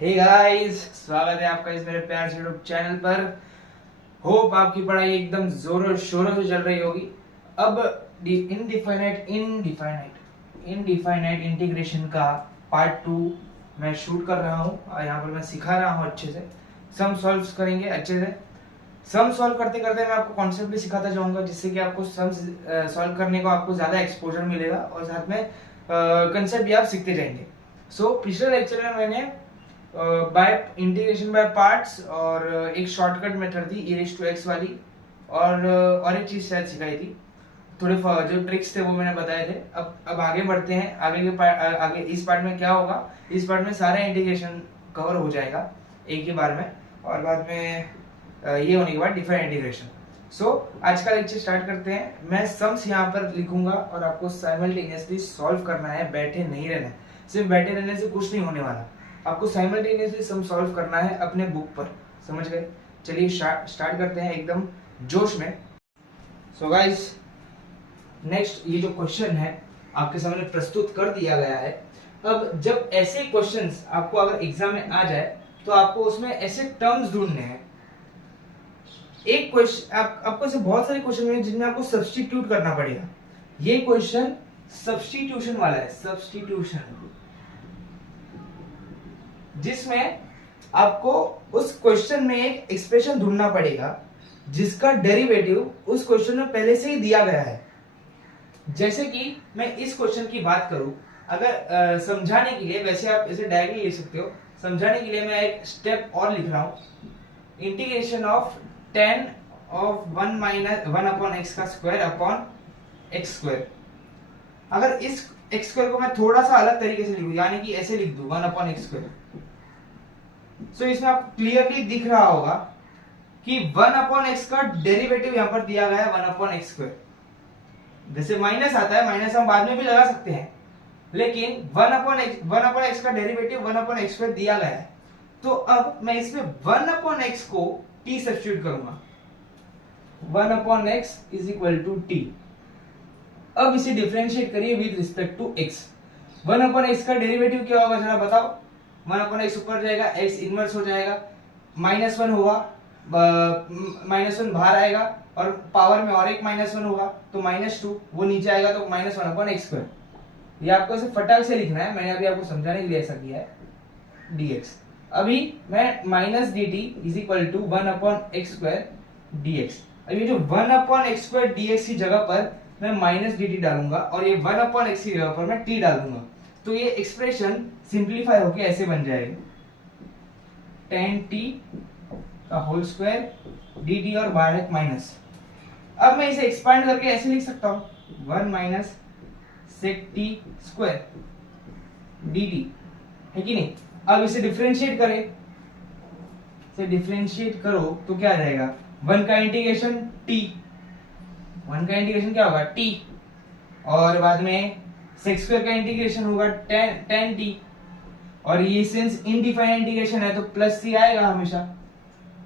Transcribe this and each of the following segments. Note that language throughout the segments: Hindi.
हे गाइस, स्वागत है आपका इस मेरे प्यार से यूट्यूब चैनल पर। होप आपकी पढ़ाई एकदम जोरों शोरों से चल रही होगी। अब इनडिफाइनाइट इंटीग्रेशन का पार्ट 2 मैं शूट कर रहा हूँ और यहाँ पर मैं सिखा रहा हूँ अच्छे से। सम सॉल्व करेंगे अच्छे से। सम सॉल्व करते करते मैं आपको कॉन्सेप्ट भी सिखाता जाऊंगा, जिससे कि आपको सम सॉल्व करने को आपको ज्यादा एक्सपोजर मिलेगा और साथ में कंसेप्ट भी आप सीखते जाएंगे। सो पिछले लेक्चर में मैंने बाय इंटीग्रेशन बाय पार्ट्स और एक शॉर्टकट मेथड थी e⁻x वाली, और एक चीज शायद सिखाई थी। थोड़े जो ट्रिक्स थे वो मैंने बताए थे। अब आगे बढ़ते हैं। आगे इस पार्ट में क्या होगा, इस पार्ट में सारा इंटीग्रेशन कवर हो जाएगा एक ही बार में, और बाद में ये होने के बाद डिफरेंट इंटीग्रेशन। सो आज का लेक्चर स्टार्ट करते हैं। मैं सम्स यहाँ पर लिखूंगा और आपको साइमल्टेनियसली सॉल्व करना है, बैठे नहीं रहना है। सिर्फ बैठे रहने से कुछ नहीं होने वाला, आपको साइमल्टेनियसली सम सॉल्व करना है अपने बुक पर। समझ गए? चलिए स्टार्ट करते हैं एकदम जोश में। सो गाइस, नेक्स्ट ये जो क्वेश्चन है आपके सामने प्रस्तुत कर दिया गया है। अब जब ऐसे क्वेश्चंस आपको अगर एग्जाम में आ जाए तो आपको उसमें ऐसे टर्म्स ढूंढने हैं। एक क्वेश्चन आपको ऐसे बहुत सारे क्वेश्चन हैं जिनमें आपको सब्स्टिट्यूट करना पड़ेगा। ये क्वेश्चन सब्स्टिट्यूशन वाला है, सब्स्टिट्यूशन, जिसमें आपको उस क्वेश्चन में एक एक्सप्रेशन ढूंढना पड़ेगा जिसका डेरिवेटिव उस क्वेश्चन में पहले से ही दिया गया है। जैसे कि मैं इस क्वेश्चन की बात करूं, अगर समझाने के लिए, वैसे आप इसे डायरेक्टली लिख सकते हो, समझाने के लिए मैं एक स्टेप और लिख रहा हूं। इंटीग्रेशन ऑफ tan ऑफ 1 का स्क्वायर अपॉन एक्स स्क्वायर। अगर इस एक्स स्क्वायर को मैं थोड़ा सा अलग तरीके से लिखूं, यानी कि ऐसे लिख दूं 1 स्क्वायर, सो इसमें आपको क्लियरली दिख रहा होगा कि 1 का डेरिवेटिव यहां पर दिया गया है 1 स्क्वायर। जैसे माइनस आता है, माइनस हम बाद में भी लगा सकते हैं, लेकिन 1 का डेरिवेटिव 1 स्क्वायर दिया गया है। तो अब मैं इसमें 1 को t सब्स्टिट्यूट करूंगा। 1 इज इक्वल टू t। अब इसे डिफरेंशिएट करिए विद रिस्पेक्ट टू x। 1 का डेरिवेटिव क्या होगा जरा बताओ? 1 ऊपर जाएगा, x इनवर्स हो जाएगा, -1 होगा, -1 बाहर आएगा और पावर में और एक -1 होगा तो -2, वो नीचे आएगा तो -1 स्क्वायर। ये आपको ऐसे फटाक से लिखना है, मैंने अभी आपको समझाने के लिए ऐसा किया है, dx। अभी मैं minus dt is equal to 1 square dx। अब ये जो 1 स्क्वायर dx की जगह पर मैं माइनस dt डालूंगा और ये 1 की जगह पर मैं t डालूंगा, तो ये एक्सप्रेशन सिंप्लीफाई होके ऐसे बन जाएगी, tan t का होल स्क्वायर dt और बाहर एक माइनस। अब मैं इसे एक्सपांड करके ऐसे लिख सकता हूं 1 minus sec t square dt, है कि नहीं? अब इसे डिफरेंशिएट करें, इसे डिफरेंशिएट करो तो क्या आ जाएगा? 1 का इंटीग्रेशन t, 1 का इंटीग्रेशन क्या होगा? t, और बाद में सेक स्क्वायर का इंटीग्रेशन होगा tan t, और ये सिंस इनडिफाइनाइट इंटीग्रेशन है तो प्लस c आएगा हमेशा।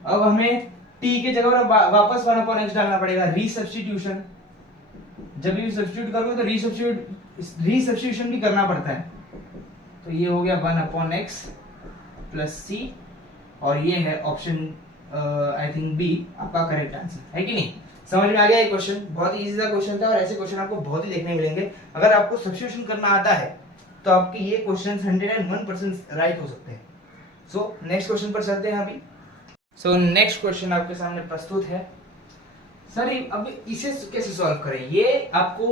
अब हमें t के जगह वापस 1 डालना पड़ेगा, रीसब्स्टिट्यूशन। जब भी सब्स्टिट्यूट करोगे तो रीसब्स्टिट्यूशन भी करना पड़ता है। तो ये हो गया 1 प्लस सी, और ये है ऑप्शन आई थिंक बी आपका करेक्ट आंसर, है कि नहीं? समझ में आ गया? ये क्वेश्चन बहुत ही इजी सा क्वेश्चन था, और ऐसे क्वेश्चन आपको बहुत ही देखने मिलेंगे। अगर आपको सब्स्टिट्यूशन करना आता है तो आपके ये क्वेश्चन 101% राइट हो सकते हैं। सो नेक्स्ट क्वेश्चन पर चलते हैं अभी। सो नेक्स्ट क्वेश्चन आपके सामने प्रस्तुत है। सर अब इसे कैसे सॉल्व करें? ये आपको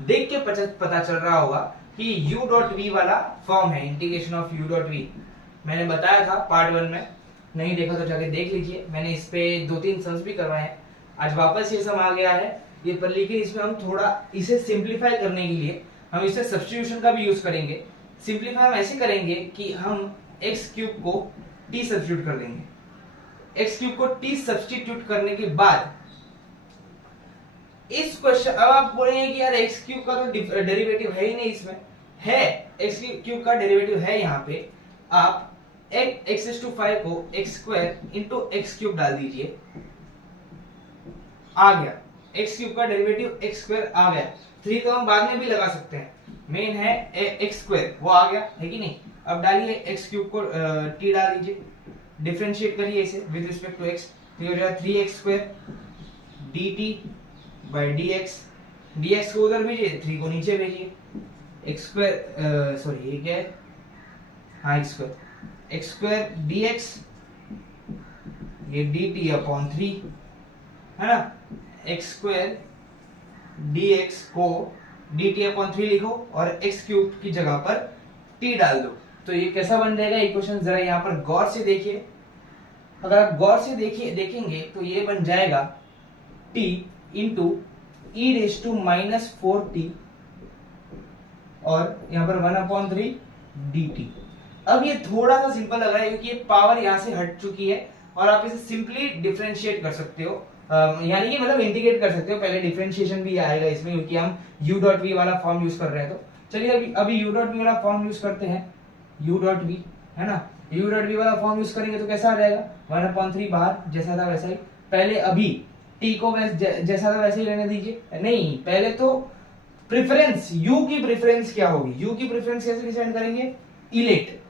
देख के पता चल रहा होगा कि u.v वाला फॉर्म है, इंटीग्रेशन ऑफ u.v। मैंने बताया था पार्ट 1 में, नहीं देखा तो जाके देख लीजिए। मैंने इस पे 2-3 सम्स भी करवाए हैं। आज वापस ये सम आ गया है ये पर, लेकिन इसमें हम थोड़ा इसे सिंप्लीफाई करने के लिए हम इसे सब्स्टिट्यूशन का भी यूज करेंगे। सिंप्लीफाई हम ऐसे करेंगे कि हम एक्स क्यूब को t सब्स्टिट्यूट कर देंगे। एक्स क्यूब को t सब्स्टिट्यूट करने के बाद इस क्वेश्चन, अब आप बोलेंगे कि यार एक्स क्यूब का तो डेरिवेटिव है ही नहीं, इसमें है एक्स क्यूब का डेरिवेटिव है। यहाँ पे आप x⁵ को x square into x cube डाल दीजिए, आ गया एक्स क्यूब का डेरिवेटिव एक्स स्क्वायर आ गया। 3 तो हम बाद में भी लगा सकते हैं, मेन है एक्स स्क्वायर, वो आ गया, है कि नहीं? अब डालिए एक्स क्यूब को टी डाल दीजिए, डिफरेंशिएट करिए इसे विद रिस्पेक्ट टू एक्स, तो ये हो जाएगा 3x² dt बाई dx को उधर भेजिए, 3 को नीचे भेजिए, x² सॉरी ये क्या है, हाँ x² dx, ये dt अपॉन 3 है ना, x² dx को dt अपॉन 3 लिखो और x क्यूब की जगह पर t डाल दो, तो ये कैसा बन जाएगा इक्वेशन, जरा यहाँ पर गौर से देखिए। अगर आप गौर से देखेंगे तो ये बन जाएगा t into e raise to minus 4t और यहाँ पर 1/3 dt। अब ये थोड़ा सा सिंपल लग रहा है क्योंकि ये पावर यहाँ से हट चुकी है और आप इसे सिंपली डिफरेंशिएट कर सकते हो, यानी कि मतलब इंटीग्रेट कर सकते हो। पहले डिफरेंशिएशन भी आएगा इसमें क्योंकि हम u डॉट v वाला फॉर्म यूज कर रहे हैं, तो चलिए अभी u डॉट v वाला फॉर्म यूज करते हैं, u डॉट v है ना, u डॉट v वाला फॉर्म यूज करेंगे तो कैसा आ जाएगा 1/3 बाहर जैसा था वैसा ही, पहले अभी t को जैसा था वैसे ही रहने दीजिए, नहीं पहले तो प्रेफरेंस u की प्रेफरेंस क्या होगी, u की प्रेफरेंस कैसे डिसाइड करेंगे, इलेट,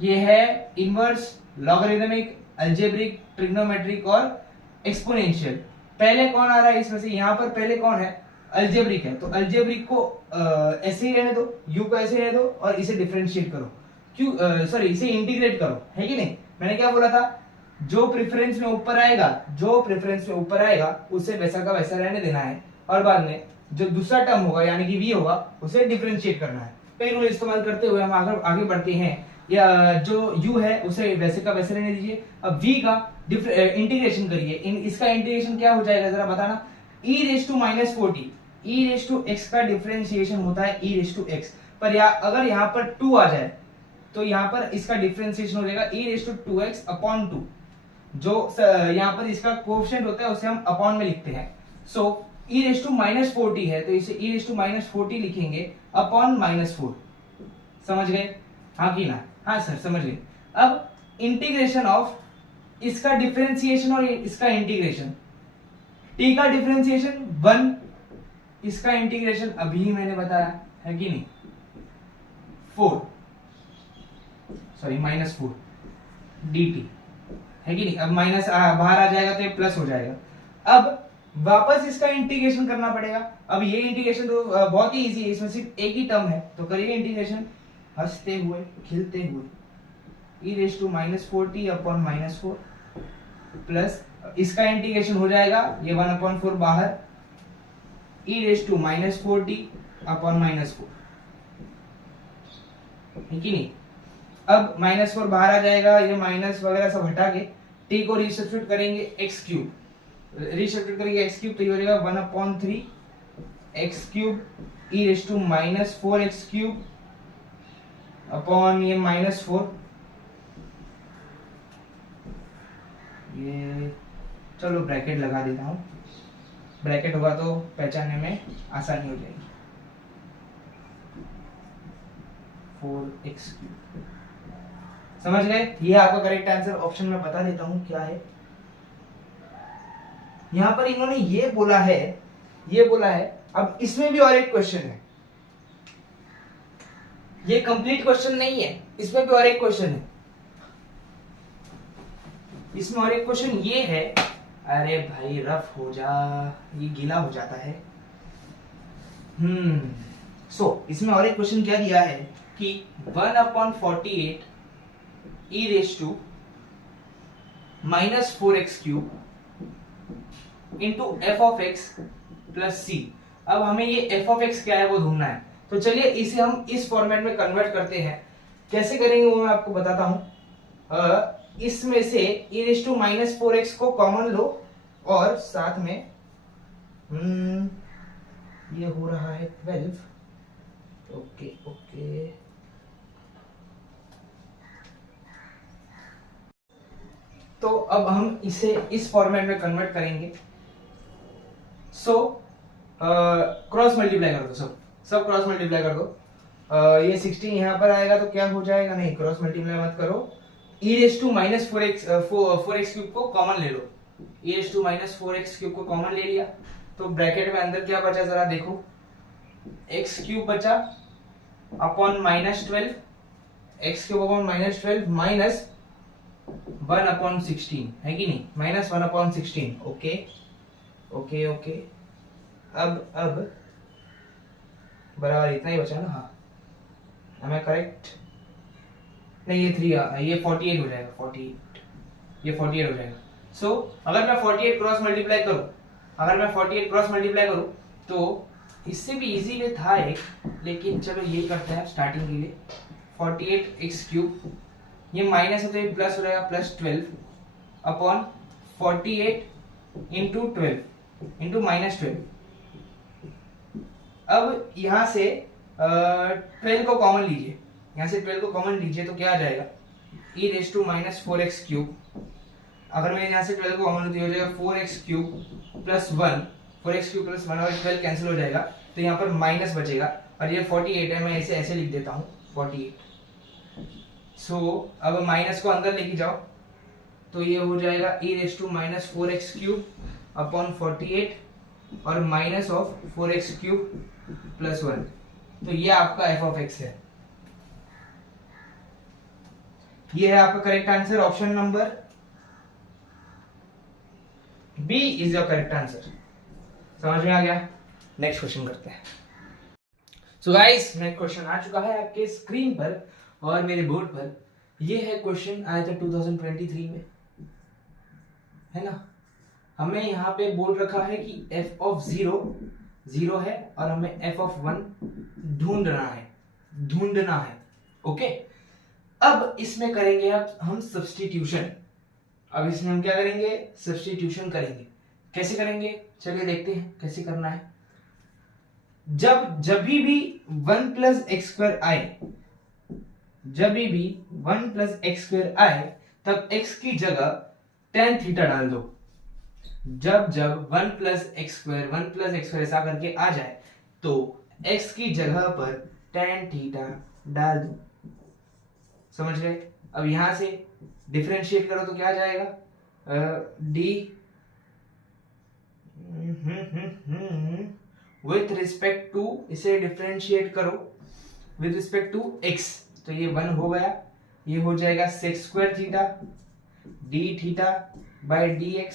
ये है इनवर्स, लॉगरिदमिक, अलजेब्रिक, ट्रिग्नोमेट्रिक और एक्सपोनेंशियल। पहले कौन आ रहा है इसमें से, यहाँ पर पहले कौन है, अलजेब्रिक है, तो अलजेब्रिक को ऐसे ही रहने दो, u को ऐसे रहने दो और इसे डिफरेंशिएट करो, क्यों सॉरी इसे इंटीग्रेट करो, है कि नहीं। मैंने क्या बोला था, जो प्रेफरेंस में ऊपर आएगा उसे वैसा का वैसा रहने देना है और बाद में जो दूसरा टर्म होगा यानी कि v होगा उसे डिफरेंशिएट करना है। कई रूल इस्तेमाल करते हुए हम आगे बढ़ते हैं, या जो u है उसे वैसे का वैसे रहने दीजिए। अब v का इंटीग्रेशन करिए, इसका इंटीग्रेशन क्या हो जाएगा जरा बताना, e raise to minus 4t, e raise to x का डिफरेंशिएशन होता है e रेस टू x, पर अगर यहाँ पर 2 आ जाए तो यहाँ पर इसका डिफरेंशिएशन हो जाएगा e raise to 2x upon 2, जो यहाँ पर इसका कोएफिशिएंट होता है उसे हम अपॉन में लिखते हैं। So e raise to minus 4t है तो इसे e raise to minus 4t लिखेंगे अपॉन -4, समझ गए, हाँ कि ना, हाँ सर समझ गए। अब इंटीग्रेशन ऑफ इसका डिफरेंशिएशन और इसका इंटीग्रेशन, t का डिफरेंशिएशन 1, इसका इंटीग्रेशन अभी मैंने बताया है कि नहीं, 4 सॉरी -4 dt है कि नहीं। अब माइनस बाहर आ जाएगा तो ये प्लस हो जाएगा। अब वापस इसका इंटीग्रेशन करना पड़ेगा। अब ये इंटीग्रेशन तो बहुत ही इजी है, इसमें सिर्फ एक ही टर्म है, तो करिए इंटीग्रेशन हंसते हुए खिलते हुए, e raise to -4t upon -4 plus इसका इंटीग्रेशन हो जाएगा ये 1/4 बाहर, e raise to -4t upon -4, है कि नहीं। अब -4 बाहर आ जाएगा, ये माइनस वगैरह सब हटा के t को रिसब्स्टिट्यूट करेंगे x क्यूब, रिसब्स्टिट्यूट करेंगे x क्यूब तो ये हो जाएगा 1/3 x cube e raise to -4x cube upon ये -4, ये चलो ब्रैकेट लगा देता हूं, ब्रैकेट होगा तो पहचानने में आसानी हो जाएगी, 4x क्यूब, समझ गए। ये आपका करेक्ट आंसर, ऑप्शन में बता देता हूं क्या है। यहां पर इन्होंने ये बोला है, अब इसमें भी और एक क्वेश्चन है, ये कंप्लीट क्वेश्चन नहीं है, इसमें भी और एक क्वेश्चन है, इसमें और एक क्वेश्चन ये है, अरे भाई रफ हो जा, ये गीला हो जाता है। इसमें और एक क्वेश्चन क्या दिया है कि 1/48 e raise to -4x cube into f of x plus c। अब हमें ये f ऑफ x क्या है वो ढूंढना है, तो चलिए इसे हम इस फॉर्मेट में कन्वर्ट करते हैं। कैसे करेंगे वो मैं आपको बताता हूं। इसमें से e रेस टू -4x को कॉमन लो और साथ में ये हो रहा है 12, ओके। तो अब हम इसे इस फॉर्मेट में कन्वर्ट करेंगे। क्रॉस मल्टीप्लाई कर दो, सब क्रॉस मल्टीप्लाई कर दो। ये 16 यहाँ पर आएगा तो क्या हो जाएगा, नहीं क्रॉस मल्टीप्लाई मत करो, e raise to -4x cube को कॉमन ले लो, e raise to -4x cube को कॉमन ले लिया तो ब्रैकेट में अंदर क्या बचा जरा देखो, x क्यूब बचा upon -12, x cube upon -12 minus 1/16 है कि नहीं, -1/16। ओके ओके ओके, अब बराबर इतना ही बचा ना, हाँ am I करेक्ट? नहीं ये 3, ये 48 हो जाएगा, 48, ये 48 हो जाएगा। सो अगर मैं 48 क्रॉस मल्टीप्लाई करूं, तो इससे भी इजी वे था एक, लेकिन चलो ये करते हैं स्टार्टिंग के लिए। 48x3, ये माइनस है तो ये प्लस हो जाएगा, +12 अपॉन 48 इंटू 12 इंटू -12। अब यहां से 12 को कॉमन लीजिए, तो क्या आ जाएगा, e⁻⁻4x3। अगर मैं यहाँ से 12 को कॉमन हो जाएगा 4x3 + 1, 4x3 + 1 और 12 कैंसिल हो जाएगा, तो यहाँ पर माइनस बचेगा, और ये 48 है, मैं इसे ऐसे लिख देता हूँ 48। सो अब माइनस को अंदर लेके जाओ, तो ये हो जाएगा e⁻⁻4x3 अपॉन 48 और माइनस ऑफ 4x3 + 1। तो ये आपका f(x) है। ये है आपका correct answer, option number B is your correct answer. समझ में आ गया? नेक्स्ट क्वेश्चन करते हैं। सो गाइस, नेक्स्ट क्वेश्चन आ चुका है आपके स्क्रीन पर और मेरे बोर्ड पर। ये है क्वेश्चन, आया था 2023 में, है ना। हमें यहाँ पे बोल रखा है कि f(0) 0 है और हमें f(1) ढूंढना है। ओके, अब इसमें करेंगे अब हम सब्स्टिट्यूशन। अब इसमें हम क्या करेंगे, सब्स्टिट्यूशन करेंगे। कैसे करेंगे, चलिए देखते हैं कैसे करना है। जब भी 1 + x² आए, तब x की जगह tan थीटा डाल दो। जब 1 + x² ऐसा करके आ जाए, तो x की जगह पर tan थीटा डाल दो। समझ गए? अब यहां से डिफरेंशिएट करो तो क्या आ जाएगा, d विथ रिस्पेक्ट टू, इसे डिफरेंशिएट करो विथ रिस्पेक्ट टू x, तो ये 1 हो गया, ये हो जाएगा sec² theta d theta by dx,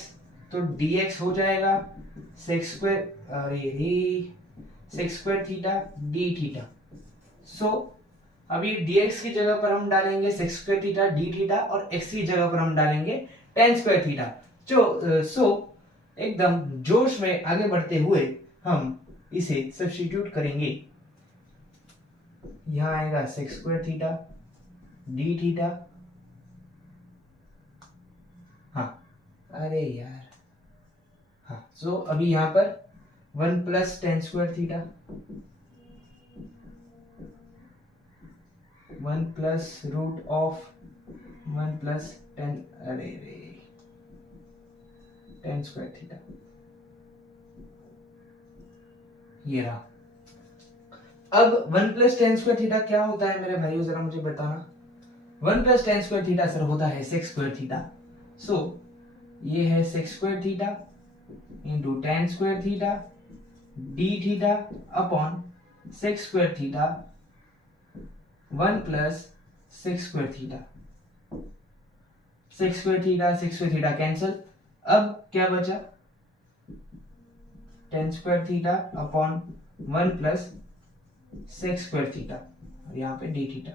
तो dx हो जाएगा sec², sec² theta d theta. सो अभी dx की जगह पर हम डालेंगे sec² थीटा d थीटा और x की जगह पर हम डालेंगे tan² थीटा। सो एकदम जोश में आगे बढ़ते हुए हम इसे सब्स्टिट्यूट करेंगे। यहां आएगा sec² थीटा d थीटा, हाँ अरे यार, हाँ। सो अभी यहां पर 1 + tan² थीटा, 1 + √1 + tan, अरे tan² थीटा, ये रहा। अब 1 + tan² थीटा क्या होता है मेरे भाइयों, जरा मुझे बताना। 1 + tan² थीटा सर होता है sec² थीटा। सो ये है sec² theta into tan² theta d theta upon sec² theta 1 + sec² theta. sec² theta cancel, अब क्या बचा, tan² theta upon 1 + sec² theta और यहाँ पे d थीटा।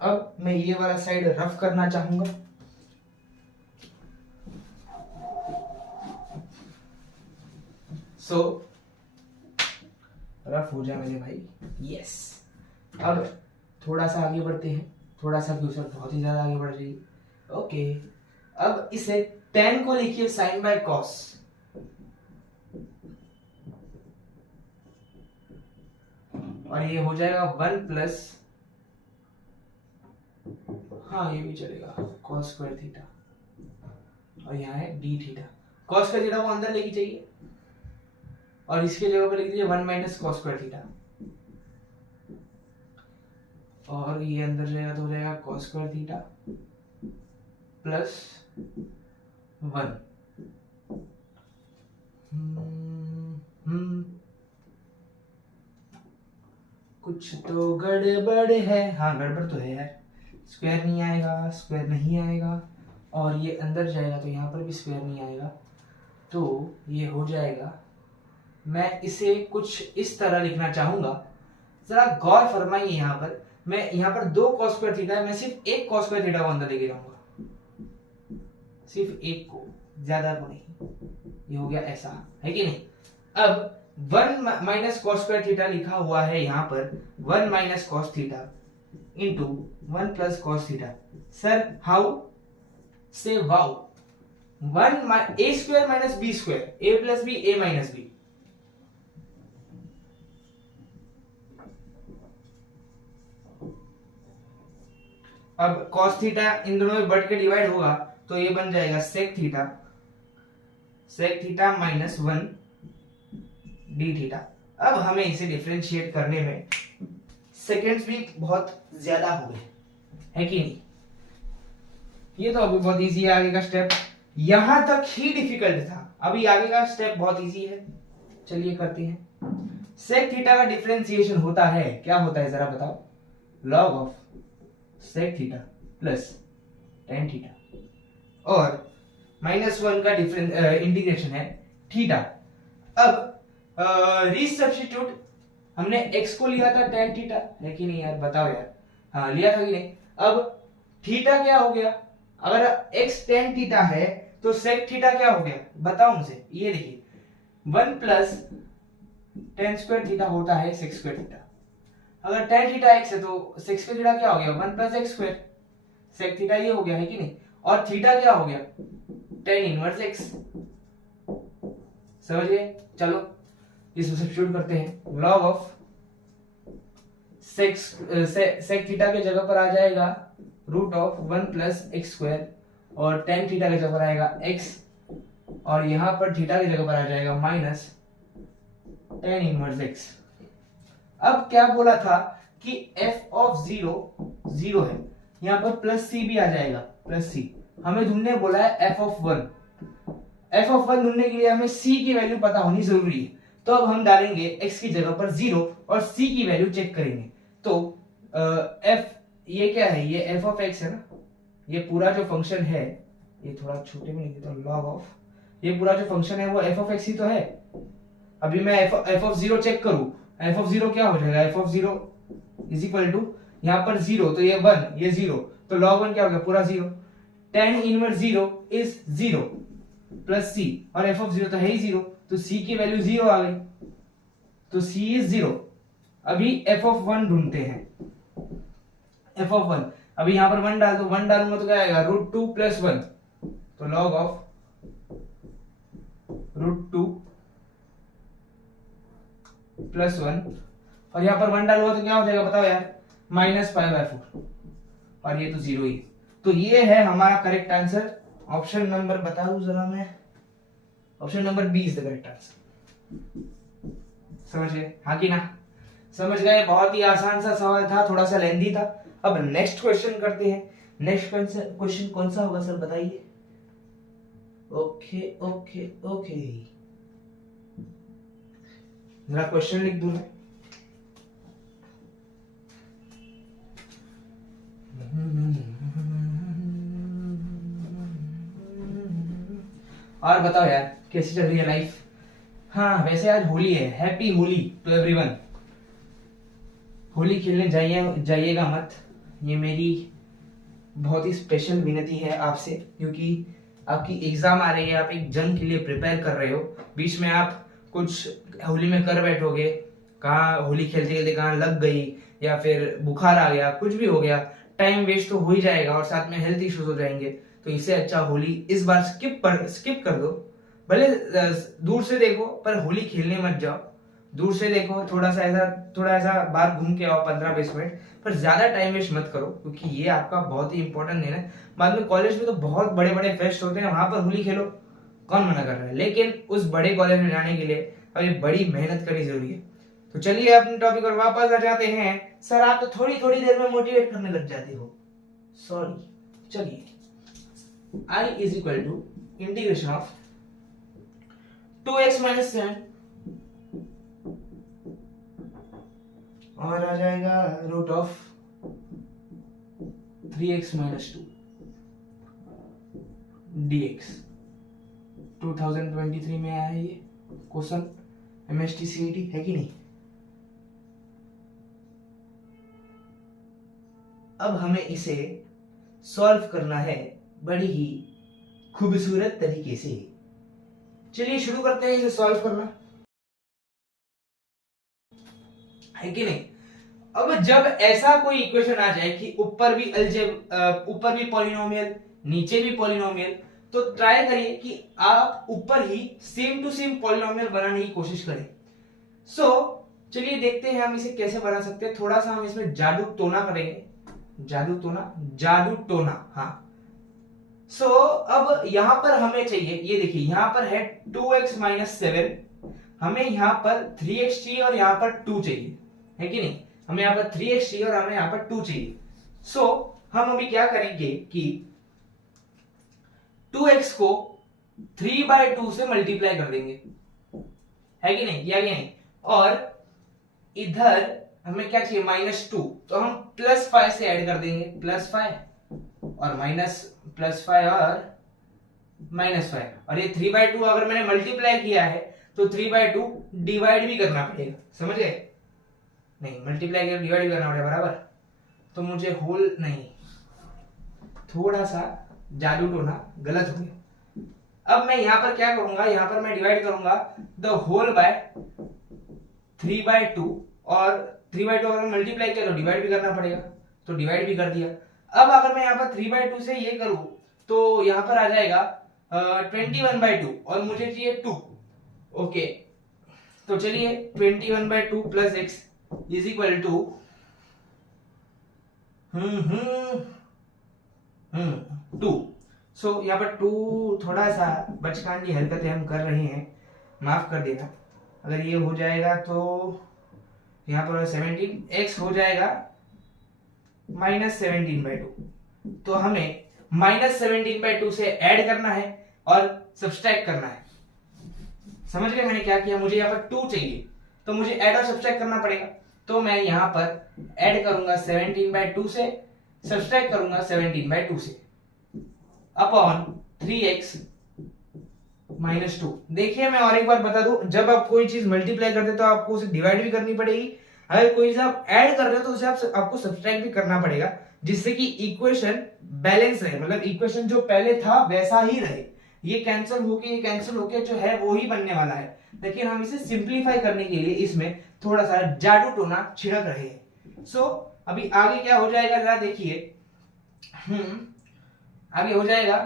अब मैं ये वाला साइड रफ करना चाहूंगा। सो रफ हो जाए मेरे भाई, यस। अब थोड़ा सा आगे बढ़ते हैं, थोड़ा सा क्यों सर, बहुत ही ज्यादा आगे बढ़ रही है। ओके, अब इसे tan को लिखिए sin बाय cos, और ये हो जाएगा 1 +, हाँ ये भी चलेगा, cos² थीटा और यहाँ है d थीटा। cos² थीटा को अंदर लेके चाहिए और इसके जगह पर लिख दीजिए 1 - cos² थीटा, और ये अंदर जाएगा तो हो जाएगा cos² थीटा +1। कुछ तो गड़बड़ है, हाँ गड़बड़ तो है यार, स्क्वायर नहीं आएगा, स्क्वायर नहीं आएगा, और ये अंदर जाएगा तो यहाँ पर भी स्क्वायर नहीं आएगा, तो ये हो जाएगा, मैं इसे कुछ इस तरह लिखना चाहूंगा, जरा गौर फरमाइए। यहाँ पर मैं यहाँ पर 2 cos स्क्वायर थीटा है, मैं सिर्फ एक cos स्क्वायर थीटा को अंदर लेके जाऊंगा, सिर्फ एक को, ज्यादा को नहीं, ये हो गया ऐसा, है कि नहीं। अब 1 माइनस कॉस स्क्वायर थीटा लिखा हुआ है यहाँ पर, 1 minus cos theta into 1 plus cos theta. Sir how से वाउ, 1 ए स्क्वायर माइनस बी स्क्वायर, ए प्लस बी ए माइनस बी, अब कॉस थीटा इन दोनों में बढ़ के डिवाइड होगा तो ये बन जाएगा sec theta, sec theta minus 1 d theta. अब हमें इसे डिफरेंशिएट करने में सेकेंड्स भी बहुत ज्यादा हो गए, है कि नहीं। ये तो अभी बहुत इजी है, आगे का स्टेप यहां तक ही डिफिकल्ट था, अभी आगे का स्टेप बहुत इजी है, चलिए करते हैं। सेक थीटा का डिफरेंशिएशन होता है, क्या होता है जरा बताओ, log of sec theta plus tan theta और -1 का इंटीग्रेशन है थीटा। अब रीसब्स्टिट्यूट, हमने x को लिया था tan थीटा, है कि नहीं यार बताओ यार, हाँ लिया था कि नहीं। अब थीटा क्या हो गया, अगर x tan थीटा है तो sec थीटा क्या हो गया बताओ मुझे, ये देखिए 1 प्लस tan स्क्वायर थीटा होता है sec स्क्वायर थीटा, अगर tan थीटा x है तो sec स्क्वायर थीटा क्या हो गया 1 plus x square, sec theta ये हो गया, है कि नहीं। और थीटा क्या हो गया tan इनवर्स x, समझ गए। चलो इसमें सब्स्टिट्यूट करते हैं, लॉग ऑफ सेक थीटा के जगह पर आ जाएगा root of 1 plus x squared, और tan थीटा के जगह पर आएगा x, और यहां पर थीटा की जगह पर आ जाएगा माइनस tan इनवर्स x। अब क्या बोला था कि f ऑफ 0 है, यहां पर प्लस c भी आ जाएगा, प्लस c, हमें ढूंढने बोला है f ऑफ 1, f ऑफ 1 ढूंढने के लिए हमें c की वैल्यू पता होनी जरूरी है, तो अब हम डालेंगे x की जगह पर 0 और c की वैल्यू चेक करेंगे। तो f ये क्या है, ये f ऑफ x है ना, ये पूरा जो फंक्शन है, ये थोड़ा छोटे में लिख देता हूं, लॉग ऑफ, ये पूरा जो फंक्शन है वो f ऑफ x ही तो है। अभी मैं f ऑफ 0 चेक करूं, f ऑफ 0 क्या हो जाएगा, f of 0 is equal to, यहां पर 0 तो ये 1, ये 0, तो log 1 क्या हो गया पूरा 0, tan inverse 0 is 0 plus c, और f ऑफ 0 तो है ही 0, तो c की वैल्यू 0 आ गई, तो c इज 0। अभी f ऑफ 1 ढूंढते हैं, f ऑफ 1, अभी यहां पर 1 डाल दो, 1 डालूंगा तो क्या आएगा रूट 2 प्लस 1, तो लॉग ऑफ रूट 2 प्लस 1, और यहां पर 1 डालूंगा तो क्या हो जाएगा बताओ यार, -5/4, और ये तो 0 ही, तो ये है हमारा करेक्ट आंसर। ऑप्शन नंबर बता दूं जरा मैं, option number B is the correct answer. समझ गए, हाँ कि ना, समझ गए, बहुत ही आसान सा सवाल था, थोड़ा सा लेंथी था। अब नेक्स्ट क्वेश्चन करते हैं, नेक्स्ट क्वेश्चन कौन सा होगा सर बताइए। ओके ओके ओके, जरा क्वेश्चन लिख दूं मैं। और बताओ यार कैसी चल रही है लाइफ। हाँ वैसे आज होली है, happy Holi to everyone. Holi खेलने जाइएगा मत, ये मेरी बहुत ही स्पेशल विनती है आपसे, क्योंकि आपकी एग्जाम आ रही है, आप एक जंग के लिए प्रिपेयर कर रहे हो, बीच में आप कुछ होली में कर बैठोगे, कहाँ होली खेलते खेलते कहाँ लग गई, या फिर बुखार आ गया, कुछ भी हो गया, टाइम वेस्ट तो हो ही जाएगा और साथ में हेल्थ इश्यूज हो जाएंगे। तो इससे अच्छा होली इस बार स्किप कर दो, भले दूर से देखो पर होली खेलने मत जाओ, दूर से देखो, थोड़ा ऐसा बाहर घूम के आओ 15-20 मिनट, पर ज्यादा टाइम वेस्ट मत करो, क्योंकि ये आपका बहुत ही इंपॉर्टेंट दिन है। बाद में कॉलेज में तो बहुत बड़े बड़े फेस्ट होते हैं, वहां पर होली खेलो, कौन मना कर रहा है, लेकिन उस बड़े कॉलेज में जाने के लिए अभी बड़ी मेहनत करनी जरूरी है। तो चलिए अपने टॉपिक पर वापस आ जाते हैं। सर आप तो थोड़ी थोड़ी देर में मोटिवेट करने लग जाते हो, सॉरी। चलिए, I is equal to integration of 2x - 7 और आ जाएगा root of 3x minus 2 dx। 2023 में आया है ये क्वेश्चन MST CET, है कि नहीं। अब हमें इसे सॉल्व करना है बड़ी ही खूबसूरत तरीके से। चलिए शुरू करते हैं इसे सॉल्व करना, है कि नहीं। अब जब ऐसा कोई इक्वेशन आ जाए कि ऊपर भी पॉलिनोमियल नीचे भी पॉलिनोमियल, तो ट्राई करिए कि आप ऊपर ही सेम टू सेम पॉलिनोमियल बनाने की कोशिश करें। चलिए देखते हैं हम इसे कैसे बना सकते हैं। थोड़ा सा हम इसमें जादू टोना करेंगे, जादू टोना, हाँ। अब यहां पर हमें चाहिए, ये देखिए यहां पर है 2x माइनस 7, हमें यहां पर 3x चाहिए और यहां पर 2 चाहिए, है कि नहीं। हमें यहां पर 3x चाहिए और हमें यहां पर 2 चाहिए। हम अभी क्या करेंगे कि 2x को 3/2 से मल्टीप्लाई कर देंगे, है कि नहीं, किया कि नहीं। और इधर हमें क्या चाहिए, -2, तो हम +5 से ऐड कर देंगे, +5 और +5 और -5। और ये 3/2 अगर मैंने मल्टीप्लाई किया है तो 3/2 डिवाइड भी करना पड़ेगा, समझ गए। नहीं, मल्टीप्लाई किया डिवाइड भी करना पड़ेगा, बराबर। तो मुझे होल नहीं, थोड़ा सा जादू टोना गलत हो गया। अब मैं यहां पर क्या करूंगा, यहां पर मैं डिवाइड करूंगा द होल बाय 3/2, और 3/2 अगर मल्टीप्लाई किया तो डिवाइड भी करना पड़ेगा, तो डिवाइड भी कर दिया। अब अगर मैं यहाँ पर 3/2 से ये करूं तो यहाँ पर आ जाएगा 21/2 और मुझे चाहिए 2। ओके, तो चलिए 21/2 plus x is equal to 2। यहाँ पर 2 थोड़ा सा बचकानी हरकतें हम कर रहे हैं, माफ कर देना। अगर ये हो जाएगा तो यहाँ पर 17x हो जाएगा -17/2, तो हमें -17/2 से ऐड करना है और सब्सट्रैक्ट करना है। समझ गए मैंने क्या किया, मुझे यहाँ पर 2 चाहिए तो मुझे ऐड और सब्सट्रैक्ट करना पड़ेगा। तो मैं यहाँ पर ऐड करूंगा 17/2 से, सब्सट्रैक्ट करूंगा 17/2 से, अपॉन 3x माइनस 2। देखिए मैं और एक बार बता दूं, जब आप कोई चीज मल्टीप्लाई करते हो तो आपको उसे डिवाइड भी करनी पड़ेगी, अगर कोई चीज आप ऐड कर रहे हो तो उसे आपको सब्सट्रैक्ट भी करना पड़ेगा, जिससे कि इक्वेशन बैलेंस रहे, मतलब इक्वेशन जो पहले था वैसा ही रहे। ये कैंसिल होके जो है वो ही बनने वाला है, लेकिन हम इसे सिंप्लीफाई करने के लिए इसमें थोड़ा सा जादू टोना छिड़क रहे हैं। अभी आगे क्या हो जाएगा जरा देखिए। आगे हो जाएगा,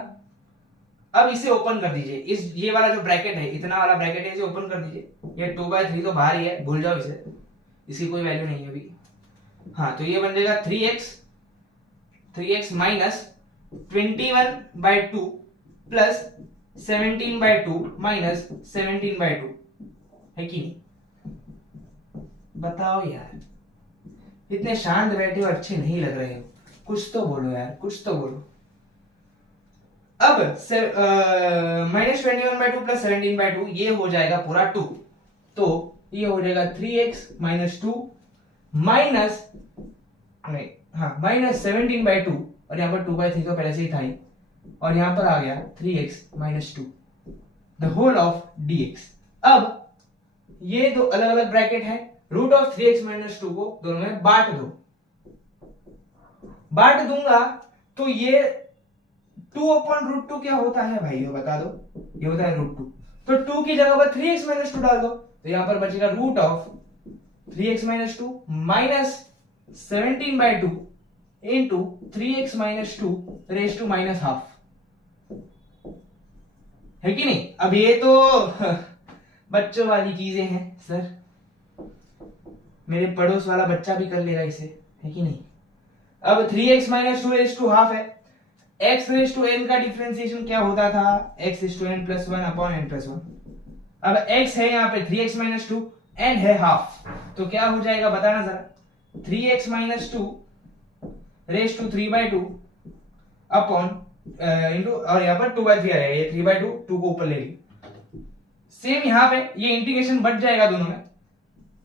अब इसे ओपन कर दीजिए, ये वाला जो ब्रैकेट है, इतना वाला ब्रैकेट है, इसे ओपन कर दीजिए। ये 2/3 तो बाहर ही है, भूल जाओ इसे, इसकी कोई वैल्यू नहीं है अभी। हाँ, तो ये बन जाएगा 3x माइनस 21/2 प्लस 17/2 माइनस 17/2, है कि नहीं। बताओ यार, इतने शांत बैठे हो, अच्छे नहीं लग रहे हो, कुछ तो बोलो यार, कुछ तो बोलो। अब -21/2 प्लस 17/2 ये हो जाएगा पूरा 2, तो ये हो जाएगा 3x माइनस 2 माइनस -17/2, और यहाँ पर 2/3 तो पहले से ही था ही, और यहाँ पर आ गया 3x minus 2 the whole of dx। अब ये दो अलग अलग ब्रैकेट है, रूट ऑफ 3x माइनस 2 को दोनों में बांट दो। बांट दूंगा तो ये 2/√2 क्या होता है भाई, ये बता दो। ये होता है √2, तो 2 की जगह पर 3x माइनस 2 डाल दो, तो यहां पर बचेगा root of 3x minus 2 minus 17/2 into 3x minus 2 raise to -12, है कि नहीं। अब ये तो बच्चों वाली चीजें हैं सर, मेरे पड़ोस वाला बच्चा भी कर लेगा इसे, है कि नहीं। अब 3x minus 2 raise to half है, x रेज टू n का डिफरेंशिएशन क्या होता था, x raise to n plus 1 upon n plus 1। अब x है यहाँ पे 3x माइनस 2, n है हाफ, तो क्या हो जाएगा बताना जरा। 3x minus 2 raise to 3/2 upon into, और यहाँ पर 2/3 आएगा, ये 3/2 2 को ऊपर ले ली। सेम यहाँ पे ये इंटीग्रेशन बच जाएगा दोनों में,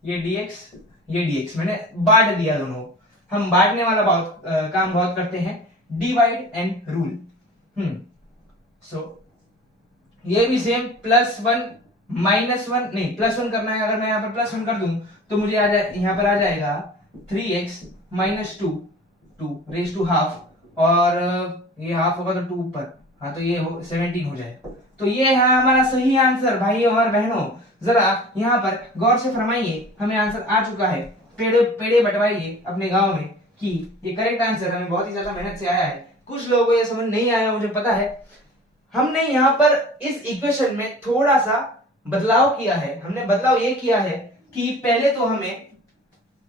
ये dx ये dx मैंने बांट दिया दोनों को। हम बांटने वाला काम बहुत करते हैं, डिवाइड एंड रूल। सो ये भी सेम +1 -1 नहीं +1 करना है। अगर मैं यहाँ पर +1 कर दूं तो मुझे यहाँ पर आ जाएगा 3x - 2 रेज टू हाफ, और ये हाफ होगा तो 2 ऊपर, हाँ तो ये 17 हो जाएगा। तो ये है हमारा सही आंसर भाइयों और बहनों। जरा यहाँ पर गौर से फरमाइए, हमें आंसर आ चुका है। पेड़े पेड़े बंटवाइए अपने गांव में कि ये करेक्ट आंसर हमें बहुत ही ज्यादा मेहनत से आया है। कुछ लोगों को ये समझ नहीं आया, मुझे पता है। हमने यहाँ पर इस इक्वेशन में थोड़ा सा बदलाव किया है। हमने बदलाव ये किया है कि पहले तो हमें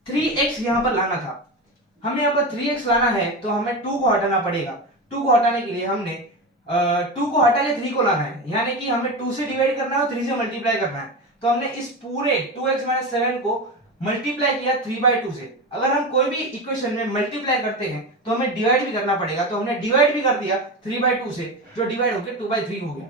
3x यहाँ पर लाना था। हमें यहाँ पर 3x लाना है तो हमें 2 को हटाना पड़ेगा। 2 को हटाने के लिए हमने 2 को हटा के 3 को लाना है, यानी कि हमें 2 से डिवाइड करना है और 3 से मल्टीप्लाई करना है। तो हमने इस पूरे 2x - 7 को मल्टीप्लाई किया 3/2 से। अगर हम कोई भी इक्वेशन में मल्टीप्लाई करते हैं तो हमें डिवाइड भी करना पड़ेगा, तो हमने डिवाइड भी कर दिया 3/2 से, जो डिवाइड होकर 2/3 हो गया।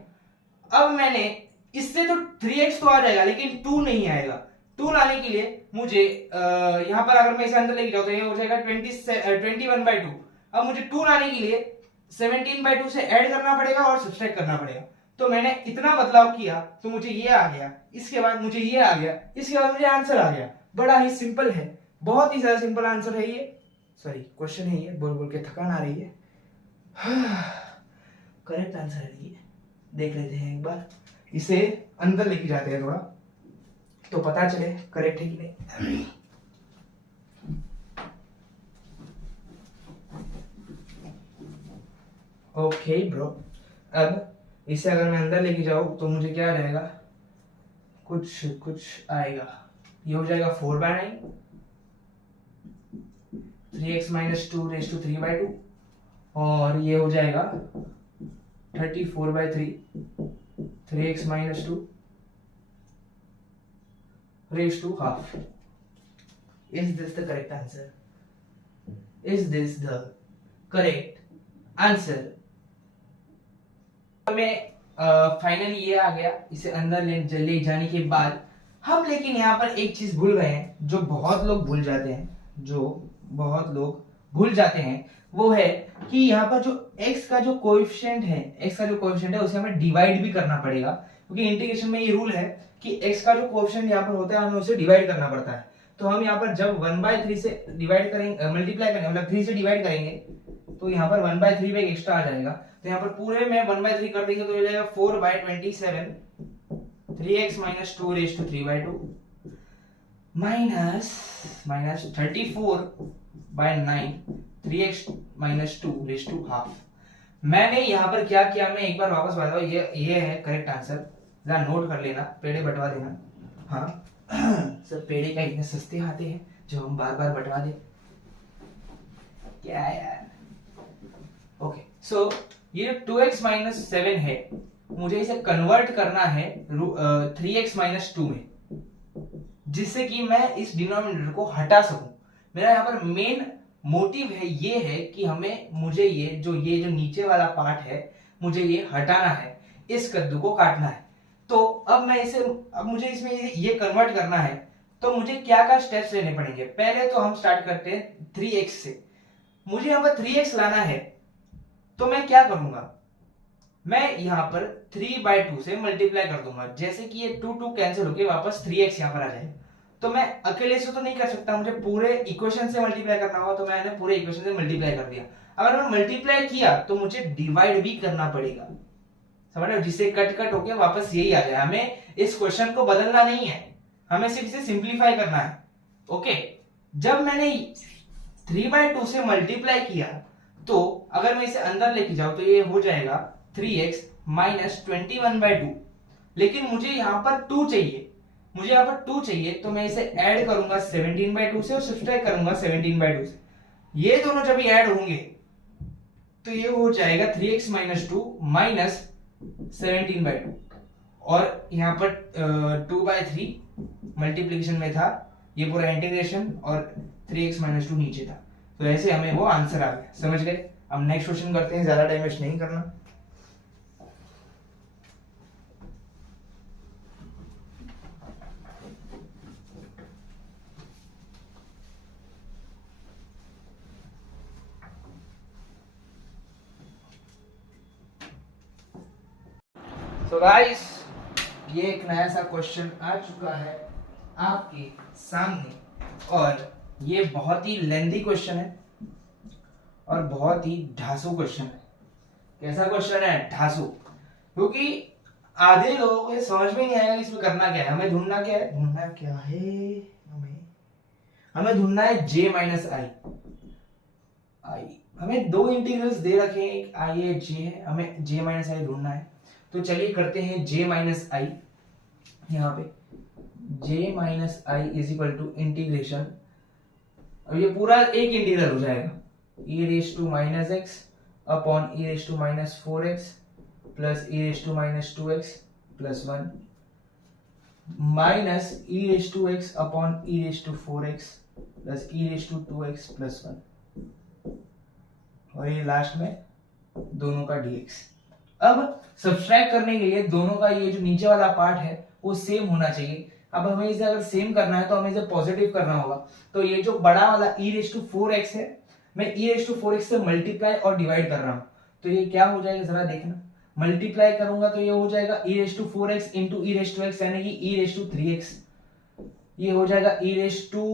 अब मैंने इससे तो 3x तो आ जाएगा लेकिन 2 नहीं आएगा। 2 लाने के लिए मुझे यहाँ पर अगर मैं इसे अंदर लेके जाऊँ तो ये हो जाएगा 21/2। अब मुझे 2 लाने के लिए 17/2 से ऐड करना पड़ेगा और सब्सट्रैक्ट करना पड़ेगा। तो मैंने इतना बदलाव किया तो मुझे ये आ गया, इसके बाद मुझे ये आ गया, इसके बाद मुझे आंसर आ गया। बड़ा ही सिंपल है, बहुत ही ज्यादा सिंपल आंसर है ये। सॉरी क्वेश्चन है ये, बोल बोल के थकान आ रही है। करेक्ट आंसर है ये, देख लेते हैं एक बार। इसे अंदर लेके जाते हैं थोड़ा तो पता चले करेक्ट है कि नहीं। ओके ब्रो, अब इसे अगर मैं अंदर लेके जाऊं तो मुझे क्या रहेगा, कुछ आएगा। ये हो जाएगा 4/9, 3x - 2 रेज टू 3/2, और ये हो जाएगा 34/3, 3x - 2 raised to half. Is this the correct answer? Is this the correct answer? हमें फाइनली ये आ गया। इसे अंदर ले जाने के बाद हम लेकिन यहाँ पर एक चीज भूल गए हैं, जो बहुत लोग भूल जाते हैं, वो है कि यहाँ पर जो x का जो कोएफिशिएंट है उसे हमें डिवाइड भी करना पड़ेगा, क्योंकि इंटीग्रेशन में ये रूल है कि x का जो कोएफिशिएंट यहाँ पर होता है हमें उसे डिवाइड करना पड़ता है। तो हम यहाँ पर जब 1/3 से डिवाइड करेंगे, मल्टीप्लाई करेंगे, मतलब 3 से डिवाइड करेंगे तो यहाँ पर 1/3 पे एक्स्ट्रा आ जाएगा। तो यहाँ पर पूरे में 1/3 कर देंगे तो हो जाएगा 4/27, 3x - 2 raise to 3/2 minus 34/9, 3x - 2 raise to half. मैंने यहाँ पर क्या किया, मैं एक बार वापस बताऊं, ये है करेक्ट आंसर। जरा नोट कर लेना, पेड़े बंटवा देना। हाँ सब पेड़े का इतने सस्ते आते हैं जो हम बार बार बंटवा दे, क्या यार। ओके सो ये 2x - 7 है, मुझे इसे कन्वर्ट करना है 3x - 2 में, जिससे कि मैं इस डिनोमिनेटर को हटा सकूं। मेरा यहाँ पर मेन मोटिव है ये है कि मुझे ये जो नीचे वाला पार्ट है मुझे ये हटाना है, इस कद्दू को काटना है। तो अब मुझे इसमें ये कन्वर्ट करना है, तो मुझे क्या स्टेप्स लेने पड़ेंगे। पहले तो हम स्टार्ट करते हैं 3x से। मुझे यहाँ पर 3x लाना है तो मैं क्या करूंगा, मैं यहाँ पर 3/2 से मल्टीप्लाई कर दूंगा। जैसे कि ये 2 कैंसिल होके वापस 3x यहाँ पर आ जाएगा। तो मैं अकेले से तो नहीं कर सकता, मुझे पूरे इक्वेशन से मल्टीप्लाई करना होगा, तो मैंने पूरे इक्वेशन से मल्टीप्लाई कर दिया। अगर मैं मल्टीप्लाई किया तो मुझे डिवाइड भी करना पड़ेगा, समझ रहे हो, जिससे कट होके वापस यही आ जाए। हमें इस क्वेश्चन को बदलना नहीं है, हमें सिर्फ इसे सिंप्लीफाई करना है। ओके, जब मैंने 3/2 से मल्टीप्लाई किया तो अगर मैं इसे अंदर लेके जाऊं तो ये हो जाएगा 3x - 21/2, लेकिन मुझे यहाँ पर 2 चाहिए, तो मैं इसे ऐड करूंगा 17/2 से और सब्ट्रैक्ट करूंगा 17/2 से। ये दोनों जब ऐड होंगे तो ये हो जाएगा 3x - 2 माइनस 17/2, और यहाँ पर 2/3 मल्टीप्लिकेशन में था, ये पूरा इंटीग्रेशन, और 3x - 2 नीचे था। तो ऐसे हमें वो आंसर आ गया, समझ गए। अब नेक्स्ट क्वेश्चन करते हैं, ज्यादा टाइम वेस्ट नहीं करना। सो गाइस, ये एक नया सा क्वेश्चन आ चुका है आपके सामने और ये बहुत ही लेंथी क्वेश्चन है और बहुत ही ढासू क्वेश्चन है। कैसा क्वेश्चन है? ढासू। क्योंकि आधे लोगों को समझ में नहीं आएगा इसमें करना क्या है। हमें ढूंढना क्या है? हमें ढूंढना है j माइनस आई। हमें दो इंटीग्रल्स दे रखे हैं, एक आई है, j है, हमें j माइनस आई ढूंढना है। तो चलिए करते हैं j माइनस आई। यहाँ पे j minus I is equal to integration, अब ये पूरा एक इंटीग्रल हो जाएगा, e raise to minus x upon e raise to minus 4x plus e raise to minus 2x plus 1 minus e raise to x upon e raise to 4x plus e raise to 2x plus 1 और ये लास्ट में दोनों का dx। अब सब्सट्रैक्ट करने के लिए दोनों का ये जो नीचे वाला पार्ट है वो सेम होना चाहिए। अब हमें इसे अगर सेम करना है तो हमें इसे पॉजिटिव करना होगा। तो ये जो बड़ा वाला e रेज टू 4x है, मैं e रेज टू 4x से मल्टीप्लाई और डिवाइड कर रहा हूं, तो ये क्या हो जाएगा जरा देखना। मल्टीप्लाई करूंगा तो ये हो जाएगा e raise to 4x into e raise to x यानी कि e रेज टू 3x। ये हो जाएगा e रेज टू,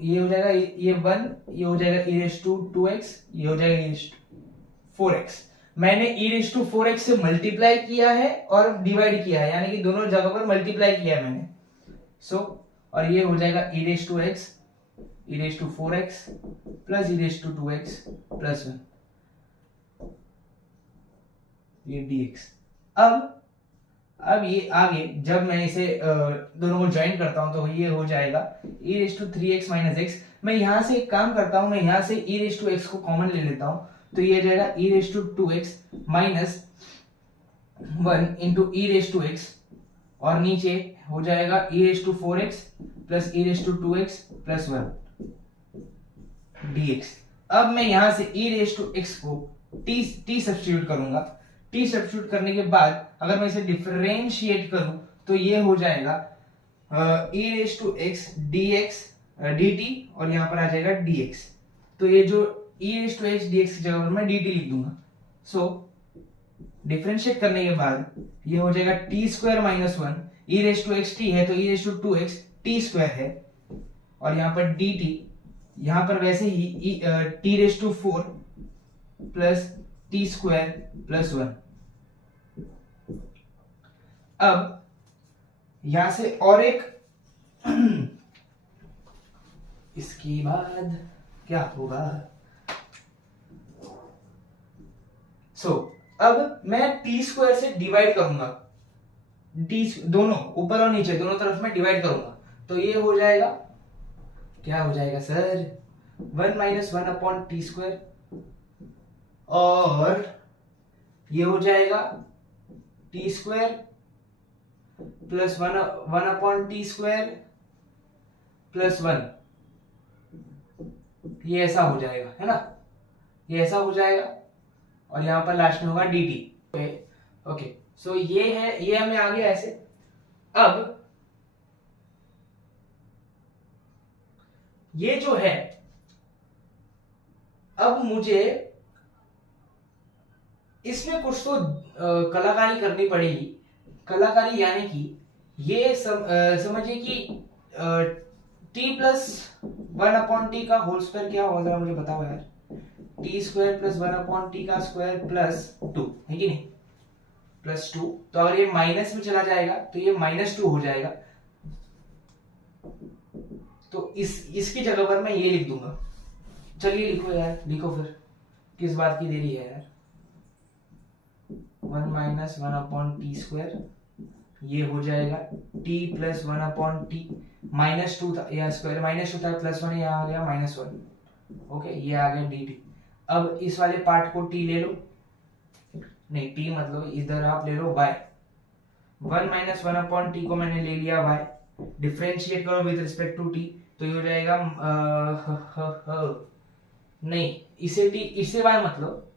ये हो जाएगा ये 1, ये हो जाएगा e रेज टू 2x, ये हो जाएगा e रेज टू 4x। मैंने e रेज टू 4x से मल्टीप्लाई किया है और डिवाइड किया है, यानी कि दोनों जगह पर मल्टीप्लाई किया है मैंने। और ये हो जाएगा e raise to x, e raise to 4x plus e raise to 2x plus 1, ये dx। अब ये आगे जब मैं इसे दोनों को ज्वाइन करता हूं तो ये हो जाएगा e raise to 3x minus x। मैं यहां से एक काम करता हूं, मैं यहां से e रेज टू x को कॉमन ले लेता हूं, तो ये जाएगा e raise to 2x minus 1 into e raise to x और नीचे हो जाएगा e raise to 4x plus e raise to 2x plus 1 dx। अब मैं यहां से e रेज टू x को t सब्स्टिट्यूट करूंगा। t सब्स्टिट्यूट करने के बाद अगर मैं इसे डिफरेंशिएट करूं तो ये हो जाएगा e raise to x dx dt और यहां पर आ जाएगा dx। तो ये जो e raise to x dx की जगह पर मैं dt लिख दूंगा। डिफरेंशिएट करने के बाद ये हो जाएगा t square minus 1, e raise to x t है तो e raise to 2x t square है और यहाँ पर dt, यहाँ पर वैसे ही t raise to 4 plus t square plus 1। अब यहां से और एक इसके बाद क्या होगा? अब मैं t स्क्वायर से डिवाइड करूंगा, दोनों ऊपर और नीचे दोनों तरफ में डिवाइड करूंगा, तो ये हो जाएगा, क्या हो जाएगा sir? 1 minus 1 upon T square और ये हो जाएगा T square plus 1 upon T square plus 1। ये ऐसा हो जाएगा, है ना? ये ऐसा हो जाएगा और यहां पर लास्ट में होगा dt। ओके, सो ये है, ये हमें आ गया ऐसे। अब ये जो है, अब मुझे इसमें कुछ तो कलाकारी करनी पड़ेगी। कलाकारी यानी कि ये समझिए कि t प्लस 1 अपॉन टी का होल स्क्वायर क्या होगा, जरा मुझे बताओ यार। T square plus 1 upon T का स्क्वायर प्लस 2 है कि नहीं? प्लस 2। तो अगर ये माइनस में चला जाएगा तो ये माइनस 2 हो जाएगा, तो इसकी जगह पर मैं ये लिख दूंगा। चलिए लिखो यार, लिखो फिर, किस बात की देरी है यार। 1 माइनस 1 अपॉन टी स्क्वायर, ये हो जाएगा t plus 1 upon T, minus 2 था या स्क्वायर माइनस 2 था प्लस 1, यहाँ आ गया माइनस 1। ओके, ये आ गया dt। अब इस वाले पार्ट को t ले लो, नहीं t मतलब इधर आप ले लो y। 1 माइनस 1 अपॉन टी को मैंने ले लिया y, डिफरेंशिएट करो विद रिस्पेक्ट टू t, तो ये हो जाएगा नहीं, इसे t इससे y मतलब,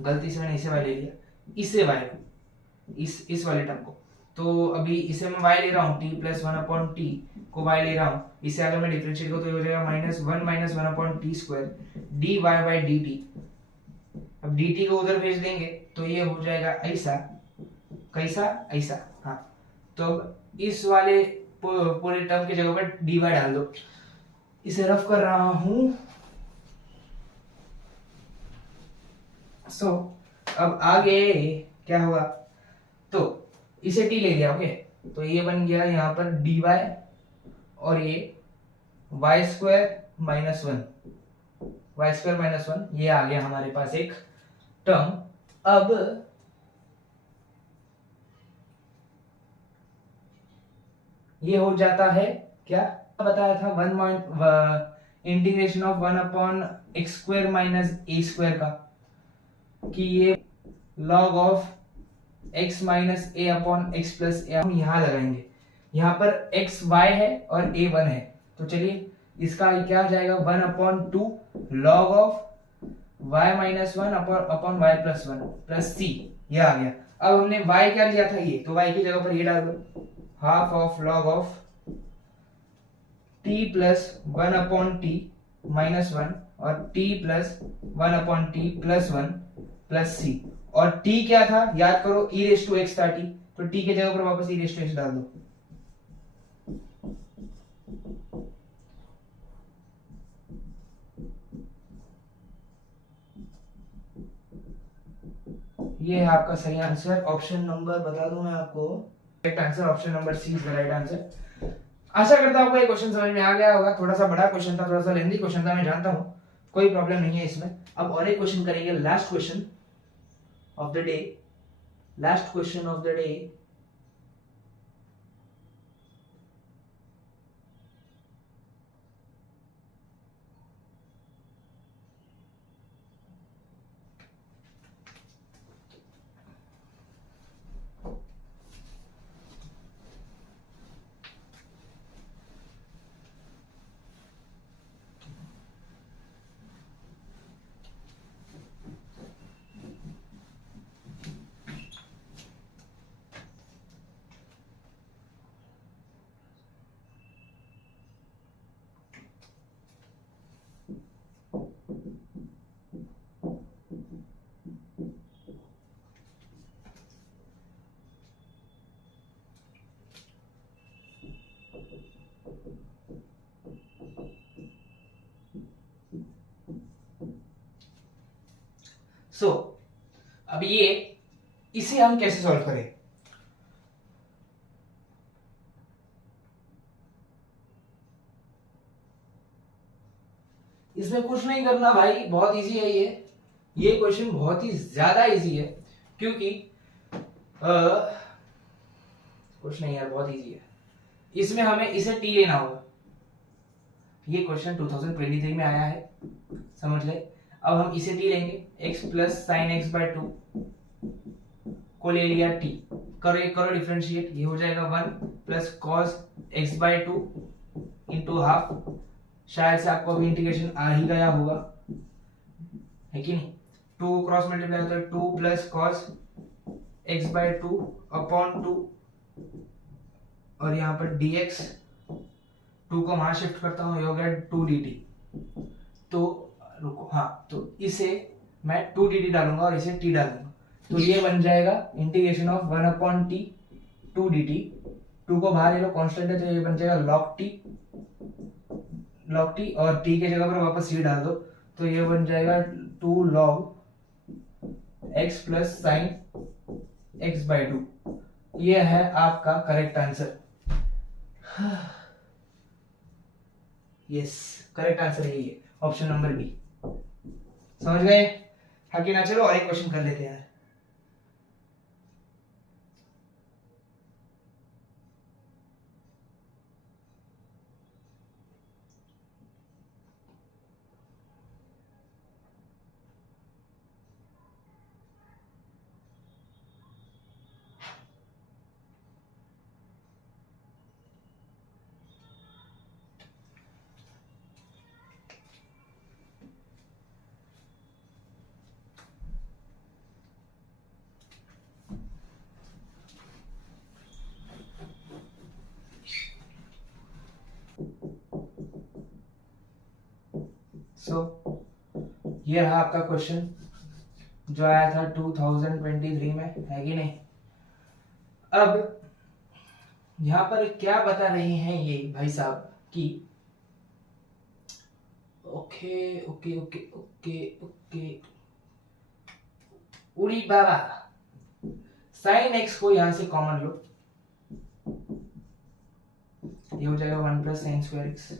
गलती से मैंने इसे y ले लिया, इससे y इस वाले टर्म को, तो अभी इसे मैं y ले रहा हूँ, t प्लस 1 अपॉन टी को y ले रहा हूँ, इसे अगर मैं डिफरेंशिएट करूँ तो ये हो जाएगा -1 minus 1 upon T square dy by dt। अब dt को उधर भेज देंगे तो ये हो जाएगा ऐसा, कैसा, ऐसा। हाँ, तो अब इस वाले पूरे टर्म की जगह पर dy डाल दो। इसे रफ कर रहा हूं। सो अब आगे क्या होगा, तो इसे t ले लिया। ओके, तो ये बन गया यहाँ पर dy और ये y स्क्वायर माइनस वन, ये आ गया हमारे पास एक टर्म। अब ये हो जाता है क्या बताया था, integration of 1/x² minus a² का, कि ये log of x minus a upon x plus a हम यहाँ लगाएंगे। यहाँ पर x y है और a 1 है, तो चलिए इसका क्या आ जाएगा 1/2 log of y minus 1 upon y plus 1 plus c, ये आ गया। अब हमने y क्या लिया था, ये, तो y की जगह पर ये डाल दो, half of log of t plus 1/t minus 1 और t plus 1/t plus 1 plus c, और t क्या था याद करो, e रेज टू x था t, तो t के जगह पर वापस e रेज टू x डाल दो। ये है आपका सही आंसर। ऑप्शन नंबर बता दूं मैं आपको, correct answer option number C is the right answer. आशा करता हूं आपको ये क्वेश्चन समझ में आ गया होगा। थोड़ा सा बड़ा क्वेश्चन था, थोड़ा सा लेंथी क्वेश्चन था, मैं जानता हूं, कोई प्रॉब्लम नहीं है इसमें। अब और एक क्वेश्चन करेंगे, last question of the day, last question of the day. So अब ये, इसे हम कैसे सॉल्व करें, इसमें कुछ नहीं करना भाई, बहुत इजी है ये क्वेश्चन बहुत ही ज्यादा इजी है, क्योंकि कुछ नहीं यार, बहुत इजी है। इसमें हमें इसे t लेना होगा। ये क्वेश्चन 2023 में आया है, समझ ले। अब हम इसे t लेंगे, x plus sine x by 2 को ले लिया t, करो डिफरेंशिएट, ये हो जाएगा 1 plus cos x by 2 into half. शायद से आपको अभी इंटीग्रेशन आ ही गया होगा, है कि नहीं। 2 क्रॉस मल्टीप्लाई होता है, 2 plus cos x by 2 upon 2, और यहाँ पर dx, 2 को वहां शिफ्ट करता हूँ, ये हो गया 2 dt। तो रुको, हाँ, तो इसे मैं 2 dt डालूंगा और इसे t डालूंगा, तो ये बन जाएगा इंटीग्रेशन ऑफ 1/t 2 dt। 2 को बाहर ले लो, कांस्टेंट है, तो ये बन जाएगा log t, और t के जगह पर वापस c डाल दो, तो ये बन जाएगा 2 log x plus sine x by 2। ये है आपका correct answer. Yes, correct answer यही है, ऑप्शन नंबर बी। समझ गए, हाँ कि ना। चलो और एक क्वेश्चन कर लेते हैं। ये रहा आपका क्वेश्चन जो आया था 2023 में, है कि नहीं। अब यहाँ पर क्या बता रहे हैं ये भाई साहब कि okay okay okay okay okay उड़ी बाबा, साइन एक्स को यहां से कॉमन लो, ये हो जाएगा 1 प्लस साइन स्क्वायर एक्स,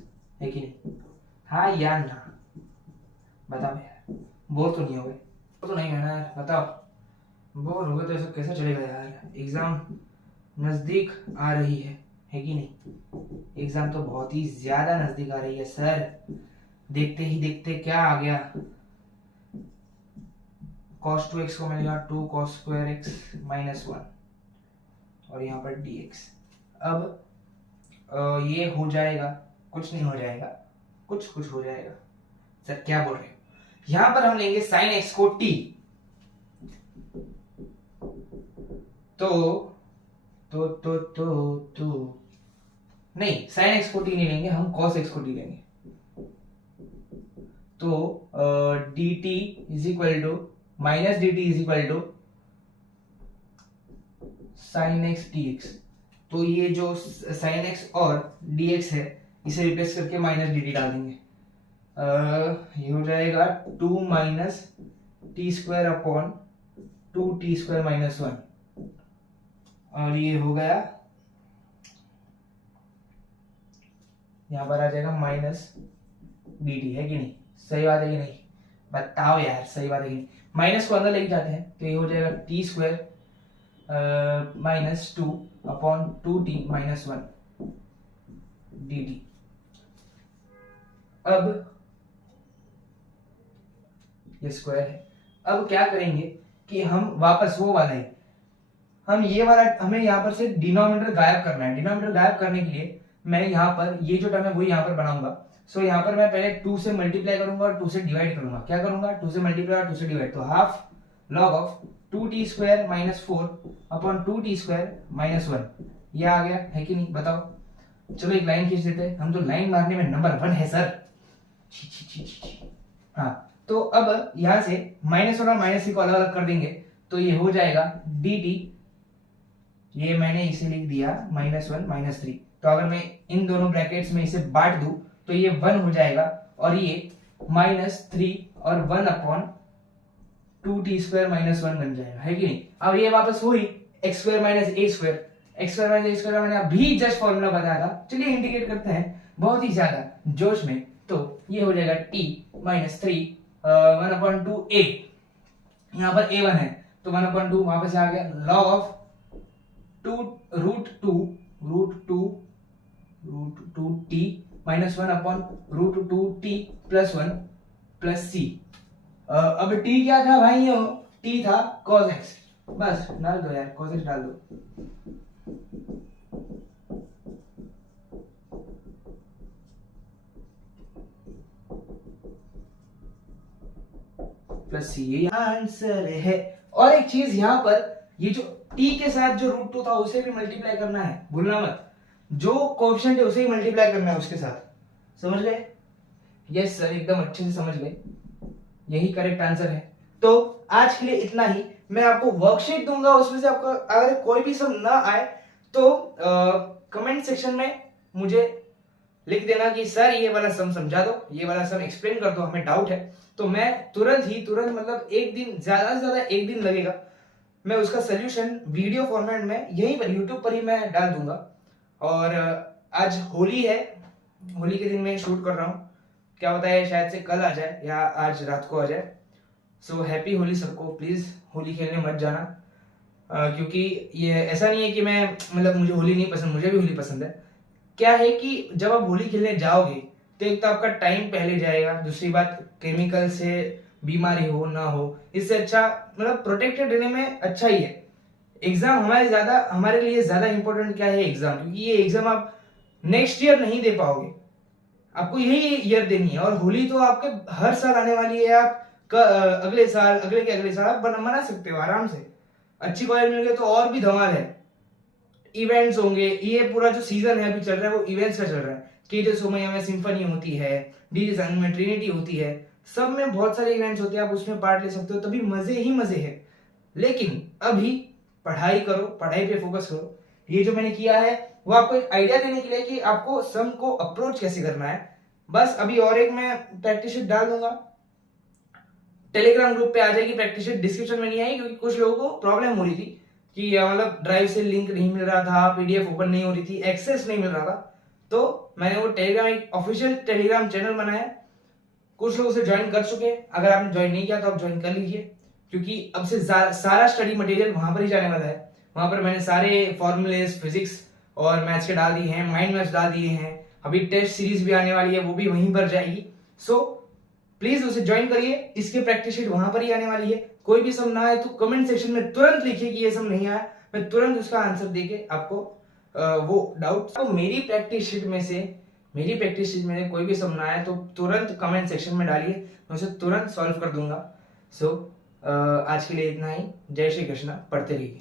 है कि नहीं? हाँ या ना बताओ यार, बोर तो नहीं हो गए? तो नहीं है ना यार, बताओ। बोर हो गए तो ऐसा कैसे चलेगा यार, एग्जाम नजदीक आ रही है कि नहीं? एग्जाम तो बहुत ही ज्यादा नजदीक आ रही है सर। देखते ही देखते क्या आ गया, cos 2x को मिलेगा 2 cos स्क्वायर x माइनस 1 और यहाँ पर dx। अब ये हो जाएगा, कुछ नहीं हो जाएगा, कुछ कुछ हो जाएगा। सर क्या बोल रहे हो? यहां पर हम लेंगे sin x को t, तो नहीं, sin x को t नहीं लेंगे हम, cos x को t लेंगे। तो dt is equal to minus dt is equal to sin x dx। तो ये जो sin x और dx है इसे रिप्लेस करके माइनस dt डाल देंगे। ये हो जाएगा 2 minus T square upon 2 T square minus 1 और ये हो गया, यहां पर आ जाएगा माइनस dt, है कि नहीं? सही बात है कि नहीं? बताओ यार सही बात है कि नहीं? माइनस को अंदर लेके जाते हैं तो ये हो जाएगा T square minus 2 upon 2t minus 1 dt। अब ये स्क्वायर है। अब क्या करेंगे कि हम वापस वो वाला है, हम ये वाला, हमें यहाँ पर से डिनोमिनेटर गायब करना है। डिनोमिनेटर गायब करने के लिए मैं यहाँ पर ये जो टर्म है वही यहाँ पर बनाऊंगा। सो यहाँ पर मैं पहले 2 से मल्टीप्लाई करूंगा और 2 से डिवाइड करूंगा। क्या करूंगा? 2 से मल्टीप्लाई और 2 से डिवाइड, तो half log of 2t square minus 4 upon 2t square minus 1, ये आ गया, है कि नहीं? बताओ। चलो एक लाइन खींच देते हैं, हम तो लाइन मारने में नंबर 1 है सर। हाँ, तो अब यहां से माइनस 1 और माइनस 3 को अलग अलग कर देंगे तो ये हो जाएगा dt, ये मैंने इसे लिख दिया माइनस 1 माइनस 3। तो अगर मैं इन दोनों ब्रैकेट्स में इसे बांट दूं तो ये 1 हो जाएगा और ये माइनस 3 और 1 अपॉन 2t स्क्वायर माइनस 1 बन जाएगा, है कि नहीं? अब ये वापस हुई एक्स स्क्वायर माइनस ए स्क्वायर। एक्स स्क्वायर माइनस ए स्क्वायर मैंने अभी जस्ट फॉर्मूला बताया था, चलिए इंटीग्रेट करते हैं बहुत ही ज्यादा जोश में। तो ये हो जाएगा t माइनस 3 1 अपॉन 2 a, यहाँ पर a1 है तो 1 अपॉन 2 वहां से आ गया log of 2 root two t minus 1 upon root 2t plus 1 plus c। अब t क्या था भाई? t था cos x, बस डाल दो यार, cos x डाल दो। प्लस सी, ये आंसर है। और एक चीज यहाँ पर, ये जो t के साथ जो रूट 2 था उसे भी मल्टीप्लाई करना है, भूलना मत। जो कोएफिशिएंट है उसे ही मल्टीप्लाई करना है उसके साथ, समझ गए? यस सर, एकदम अच्छे से समझ गए, यही करेक्ट आंसर है। तो आज के लिए इतना ही। मैं आपको वर्कशीट दूंगा, उसमें से आपका अगर कोई भी सम ना आए तो कमेंट सेक्शन में मुझे लिख देना कि सर ये वाला सम समझा दो, ये वाला सम एक्सप्लेन कर दो, हमें डाउट है। तो मैं तुरंत मतलब एक दिन, ज्यादा से ज्यादा एक दिन लगेगा, मैं उसका सोल्यूशन वीडियो फॉर्मेट में यहीं पर यूट्यूब पर ही मैं डाल दूंगा। और आज होली है, होली के दिन मैं शूट कर रहा हूँ, क्या होता है शायद से कल आ जाए या आज रात को आ जाए। सो हैप्पी होली सबको। प्लीज होली खेलने मत जाना, क्योंकि ये ऐसा नहीं है कि मैं मतलब मुझे होली नहीं पसंद, मुझे भी होली पसंद है। क्या है कि जब आप होली खेलने जाओगे तो एक तो आपका टाइम पहले जाएगा, दूसरी बात केमिकल से बीमारी हो ना हो, इससे अच्छा मतलब प्रोटेक्टेड रहने में अच्छा ही है। एग्जाम हमारे लिए ज्यादा इंपॉर्टेंट क्या है? एग्जाम, क्योंकि ये एग्जाम आप नेक्स्ट ईयर नहीं दे पाओगे, आपको यही ईयर देनी है। और होली तो आपके हर साल आने वाली है, आप अगले साल, अगले के अगले साल आप मना सकते हो आराम से। अच्छी कॉलेज मिल गए तो और भी धमाल है, इवेंट्स होंगे। ये पूरा जो सीजन है अभी चल रहा है वो इवेंट्स का चल रहा है। केजे सोमैया में सिम्फनी होती है, डीजे संग में ट्रिनिटी होती है, सब में बहुत सारे इवेंट्स होते हैं, आप उसमें पार्ट ले सकते हो, तभी मजे ही मजे है। लेकिन अभी पढ़ाई करो, पढ़ाई पे फोकस करो। ये जो मैंने किया है वो आपको एक आइडिया देने के लिए कि आपको सम को अप्रोच कैसे करना है। बस अभी और एक मैं प्रैक्टिस शीट डाल दूंगा, टेलीग्राम ग्रुप पे आ जाएगी प्रैक्टिस शीट, डिस्क्रिप्शन में नहीं आई क्योंकि कुछ लोगों को प्रॉब्लम हो रही थी कि मतलब ड्राइव से लिंक नहीं मिल रहा था, पीडीएफ ओपन नहीं हो रही थी, एक्सेस नहीं मिल रहा था। तो मैंने वो टेलीग्राम एक ऑफिशियल टेलीग्राम चैनल बनाया, कुछ लोग उसे ज्वाइन कर चुके हैं। अगर आपने ज्वाइन नहीं किया तो आप ज्वाइन कर लीजिए, क्योंकि अब से सारा स्टडी मटेरियल वहां पर ही जाने वाला है। वहां पर मैंने सारे फॉर्मूलेस फिजिक्स और मैथ्स के डाल दिए हैं, माइंड मैथ्स डाल दिए हैं, अभी टेस्ट सीरीज भी आने वाली है वो भी वहीं पर जाएगी। सो प्लीज उसे ज्वाइन करिए, इसकी प्रैक्टिस शीट वहां पर ही आने वाली है। कोई भी सम ना आए तो कमेंट सेक्शन में तुरंत लिखिए कि ये सम नहीं आया, मैं तुरंत उसका आंसर देके आपको वो डाउट तो मेरी प्रैक्टिस शीट में कोई भी सम ना आए तो तुरंत कमेंट सेक्शन में डालिए, मैं उसे तुरंत सॉल्व कर दूंगा। सो आज के लिए इतना ही। जय श्री कृष्णा, पढ़ते रहिए।